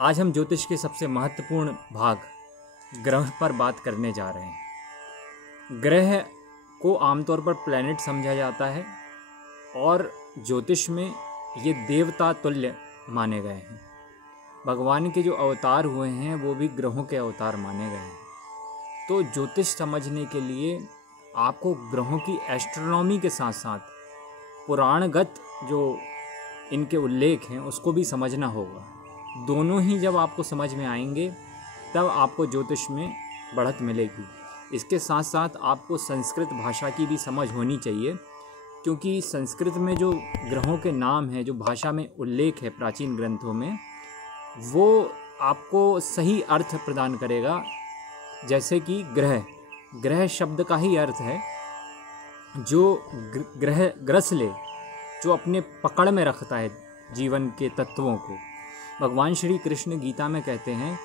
आज हम ज्योतिष के सबसे महत्वपूर्ण भाग ग्रह पर बात करने जा रहे हैं। ग्रह को आमतौर पर प्लैनेट समझा जाता है और ज्योतिष में ये देवता तुल्य माने गए हैं। भगवान के जो अवतार हुए हैं वो भी ग्रहों के अवतार माने गए हैं। तो ज्योतिष समझने के लिए आपको ग्रहों की एस्ट्रोनॉमी के साथ साथ पुराणगत जो इनके उल्लेख हैं उसको भी समझना होगा। दोनों ही जब आपको समझ में आएंगे तब आपको ज्योतिष में बढ़त मिलेगी। इसके साथ साथ आपको संस्कृत भाषा की भी समझ होनी चाहिए, क्योंकि संस्कृत में जो ग्रहों के नाम हैं, जो भाषा में उल्लेख है प्राचीन ग्रंथों में, वो आपको सही अर्थ प्रदान करेगा। जैसे कि ग्रह शब्द का ही अर्थ है जो ग्रह ग्रस ले, जो अपने पकड़ में रखता है जीवन के तत्वों को। भगवान श्री कृष्ण गीता में कहते हैं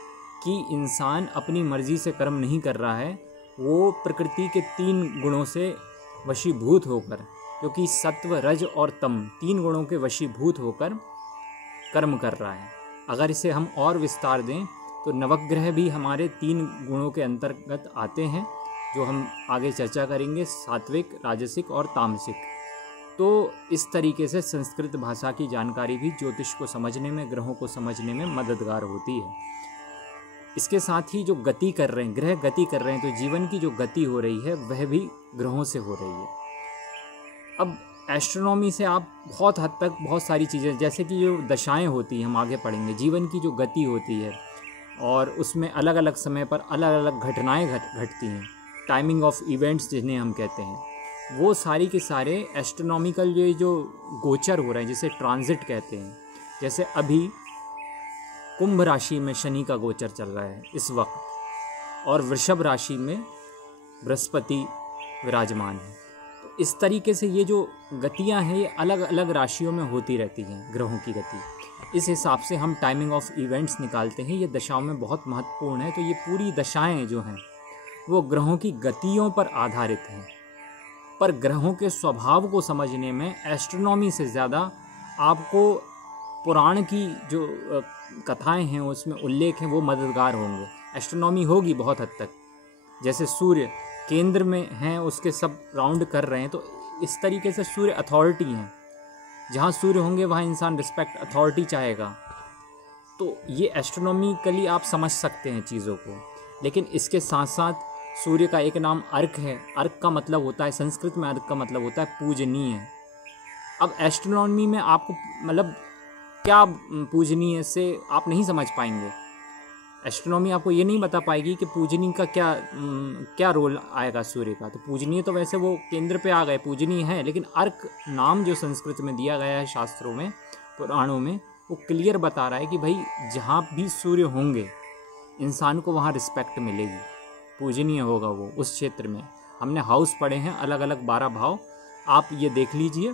कि इंसान अपनी मर्जी से कर्म नहीं कर रहा है, वो प्रकृति के 3 गुणों से वशीभूत होकर, क्योंकि सत्व रज और तम 3 गुणों के वशीभूत होकर कर्म कर रहा है। अगर इसे हम और विस्तार दें तो नवग्रह भी हमारे 3 गुणों के अंतर्गत आते हैं, जो हम आगे चर्चा करेंगे, सात्विक, राजसिक और तामसिक। तो इस तरीके से संस्कृत भाषा की जानकारी भी ज्योतिष को समझने में, ग्रहों को समझने में मददगार होती है। इसके साथ ही जो गति कर रहे हैं, ग्रह गति कर रहे हैं, तो जीवन की जो गति हो रही है वह भी ग्रहों से हो रही है। अब एस्ट्रोनॉमी से आप बहुत हद तक बहुत सारी चीज़ें, जैसे कि जो दशाएं होती हैं, हम आगे पढ़ेंगे, जीवन की जो गति होती है और उसमें अलग अलग समय पर अलग अलग घटनाएं घटती हैं, टाइमिंग ऑफ इवेंट्स जिन्हें हम कहते हैं, वो सारी के सारे एस्ट्रोनॉमिकल जो गोचर हो रहे हैं, जिसे ट्रांजिट कहते हैं। जैसे अभी कुंभ राशि में शनि का गोचर चल रहा है इस वक्त, और वृषभ राशि में बृहस्पति विराजमान है। तो इस तरीके से ये जो गतियां हैं ये अलग अलग राशियों में होती रहती हैं, ग्रहों की गति। इस हिसाब से हम टाइमिंग ऑफ इवेंट्स निकालते हैं। ये दशाओं में बहुत महत्वपूर्ण है। तो ये पूरी दशाएं जो हैं वो ग्रहों की गतियों पर आधारित हैं। पर ग्रहों के स्वभाव को समझने में एस्ट्रोनॉमी से ज़्यादा आपको पुराण की जो कथाएं हैं, उसमें उल्लेख हैं, वो मददगार होंगे। एस्ट्रोनॉमी होगी बहुत हद तक। जैसे सूर्य केंद्र में हैं, उसके सब राउंड कर रहे हैं, तो इस तरीके से सूर्य अथॉरिटी हैं। जहाँ सूर्य होंगे वहाँ इंसान रिस्पेक्ट, अथॉरिटी चाहेगा। तो ये एस्ट्रोनॉमिकली आप समझ सकते हैं चीज़ों को। लेकिन इसके साथ साथ सूर्य का एक नाम अर्क है। अर्क का मतलब होता है, संस्कृत में अर्क का मतलब होता है पूजनीय। अब एस्ट्रोनॉमी में आपको मतलब क्या पूजनीय से आप नहीं समझ पाएंगे। एस्ट्रोनॉमी आपको ये नहीं बता पाएगी कि पूजनीय का क्या रोल आएगा सूर्य का। तो पूजनीय तो वैसे वो केंद्र पे आ गए, पूजनीय है, लेकिन अर्क नाम जो संस्कृत में दिया गया है शास्त्रों में, पुराणों में, वो क्लियर बता रहा है कि भाई जहाँ भी सूर्य होंगे इंसान को वहाँ रिस्पेक्ट मिलेगी, पूजनीय होगा वो उस क्षेत्र में। हमने हाउस पढ़े हैं अलग अलग 12 भाव, आप ये देख लीजिए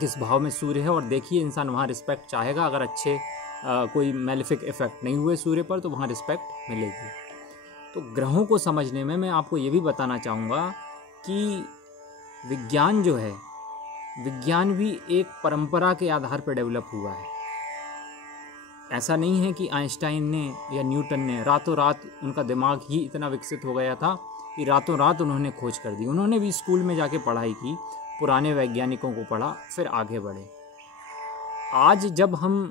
किस भाव में सूर्य है और देखिए इंसान वहाँ रिस्पेक्ट चाहेगा। अगर अच्छे कोई मेलेफिक इफेक्ट नहीं हुए सूर्य पर तो वहाँ रिस्पेक्ट मिलेगी। तो ग्रहों को समझने में मैं आपको ये भी बताना चाहूँगा कि विज्ञान जो है, विज्ञान भी एक परंपरा के आधार पर डेवलप हुआ है। ऐसा नहीं है कि आइंस्टाइन ने या न्यूटन ने रातों रात, उनका दिमाग ही इतना विकसित हो गया था कि रातों रात उन्होंने खोज कर दी। उन्होंने भी स्कूल में जाके पढ़ाई की, पुराने वैज्ञानिकों को पढ़ा, फिर आगे बढ़े। आज जब हम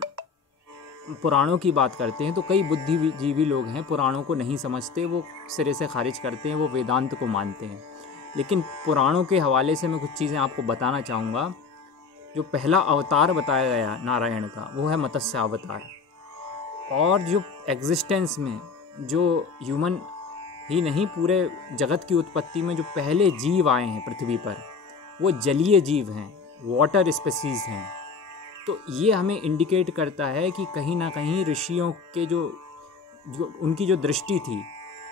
पुराणों की बात करते हैं तो कई बुद्धिजीवी लोग हैं, पुराणों को नहीं समझते, वो सिरे से खारिज करते हैं, वो वेदांत को मानते हैं। लेकिन पुराणों के हवाले से मैं कुछ चीज़ें आपको बताना चाहूँगा। जो पहला अवतार बताया गया नारायण का, वो है मत्स्य अवतार। और जो एग्जिस्टेंस में, जो ह्यूमन ही नहीं, पूरे जगत की उत्पत्ति में जो पहले जीव आए हैं पृथ्वी पर, वो जलीय जीव हैं, वाटर स्पीसीज हैं। तो ये हमें इंडिकेट करता है कि कहीं ना कहीं ऋषियों के जो उनकी जो दृष्टि थी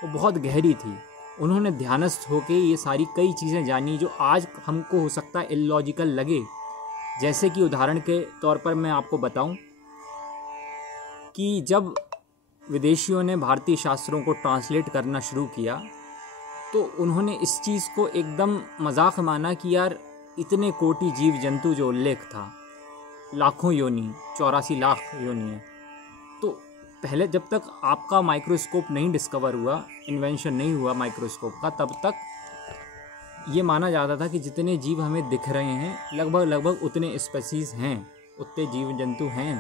वो बहुत गहरी थी। उन्होंने ध्यानस्थ होके ये सारी कई चीज़ें जानी जो आज हमको हो सकता है इलॉजिकल लगे। जैसे कि उदाहरण के तौर पर मैं आपको बताऊं कि जब विदेशियों ने भारतीय शास्त्रों को ट्रांसलेट करना शुरू किया तो उन्होंने इस चीज़ को एकदम मजाक माना कि यार इतने कोटि जीव जंतु जो उल्लेख था, लाखों योनि, 84 लाख योनि है, तो पहले जब तक आपका माइक्रोस्कोप नहीं डिस्कवर हुआ, इन्वेंशन नहीं हुआ माइक्रोस्कोप का, तब तक ये माना जाता था कि जितने जीव हमें दिख रहे हैं लगभग उतने स्पेसीज हैं, उतने जीव जंतु हैं।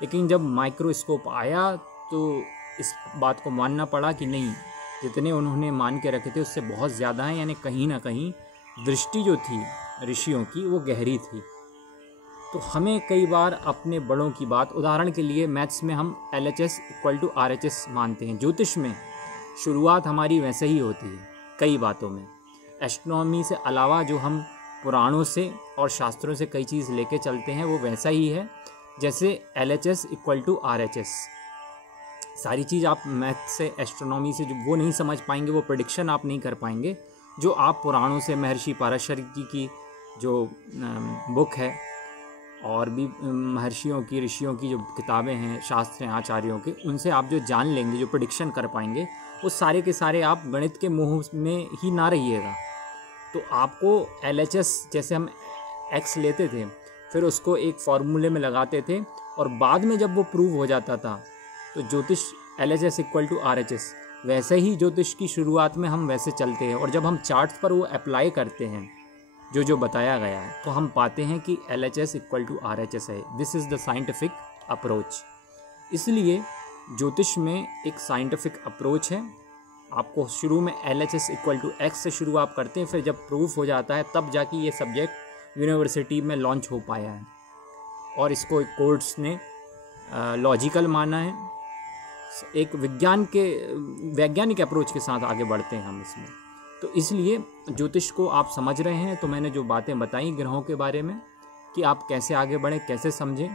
लेकिन जब माइक्रोस्कोप आया तो इस बात को मानना पड़ा कि नहीं, जितने उन्होंने मान के रखे थे उससे बहुत ज़्यादा है, यानी कहीं ना कहीं दृष्टि जो थी ऋषियों की वो गहरी थी। तो हमें कई बार अपने बड़ों की बात, उदाहरण के लिए मैथ्स में हम LHS = RHS मानते हैं, ज्योतिष में शुरुआत हमारी वैसे ही होती है कई बातों में। एस्ट्रोनॉमी से अलावा जो हम पुराणों से और शास्त्रों से कई चीज़ लेके चलते हैं वो वैसा ही है जैसे LHS = RHS। सारी चीज़ आप मैथ से, एस्ट्रोनॉमी से जो वो नहीं समझ पाएंगे, वो प्रेडिक्शन आप नहीं कर पाएंगे जो आप पुराणों से, महर्षि पराशर जी की जो बुक है और भी महर्षियों की, ऋषियों की जो किताबें हैं, शास्त्र हैं आचार्यों के, उनसे आप जो जान लेंगे, जो प्रेडिक्शन कर पाएंगे, वो सारे के सारे आप गणित के मोह में ही ना रहिएगा। तो आपको LHS, जैसे हम x लेते थे फिर उसको एक फॉर्मूले में लगाते थे और बाद में जब वो प्रूव हो जाता था तो ज्योतिष LHS = RHS, वैसे ही ज्योतिष की शुरुआत में हम वैसे चलते हैं। और जब हम चार्ट्स पर वो अप्लाई करते हैं जो बताया गया है तो हम पाते हैं कि LHS = RHS है। This is the scientific approach. इसलिए ज्योतिष में एक साइंटिफिक अप्रोच है। आपको शुरू में LHS = X से शुरू आप करते हैं, फिर जब प्रूफ हो जाता है तब जाके ये सब्जेक्ट यूनिवर्सिटी में लॉन्च हो पाया है और इसको एक कोर्ट्स ने लॉजिकल माना है। एक वैज्ञानिक अप्रोच के साथ आगे बढ़ते हैं हम इसमें। तो इसलिए ज्योतिष को आप समझ रहे हैं, तो मैंने जो बातें बताई ग्रहों के बारे में कि आप कैसे आगे बढ़ें, कैसे समझें,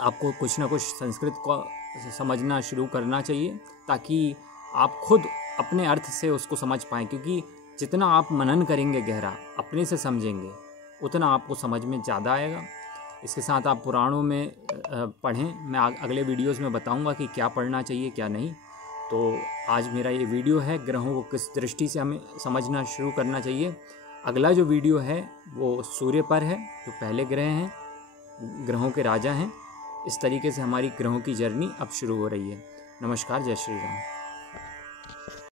आपको कुछ ना कुछ संस्कृत को समझना शुरू करना चाहिए ताकि आप खुद अपने अर्थ से उसको समझ पाएँ। क्योंकि जितना आप मनन करेंगे गहरा, अपने से समझेंगे, उतना आपको समझ में ज़्यादा आएगा। इसके साथ आप पुराणों में पढ़ें। मैं अगले वीडियोस में बताऊंगा कि क्या पढ़ना चाहिए क्या नहीं। तो आज मेरा ये वीडियो है ग्रहों को किस दृष्टि से हमें समझना शुरू करना चाहिए। अगला जो वीडियो है वो सूर्य पर है, जो पहले ग्रह हैं, ग्रहों के राजा हैं। इस तरीके से हमारी ग्रहों की जर्नी अब शुरू हो रही है। नमस्कार, जय श्री राम।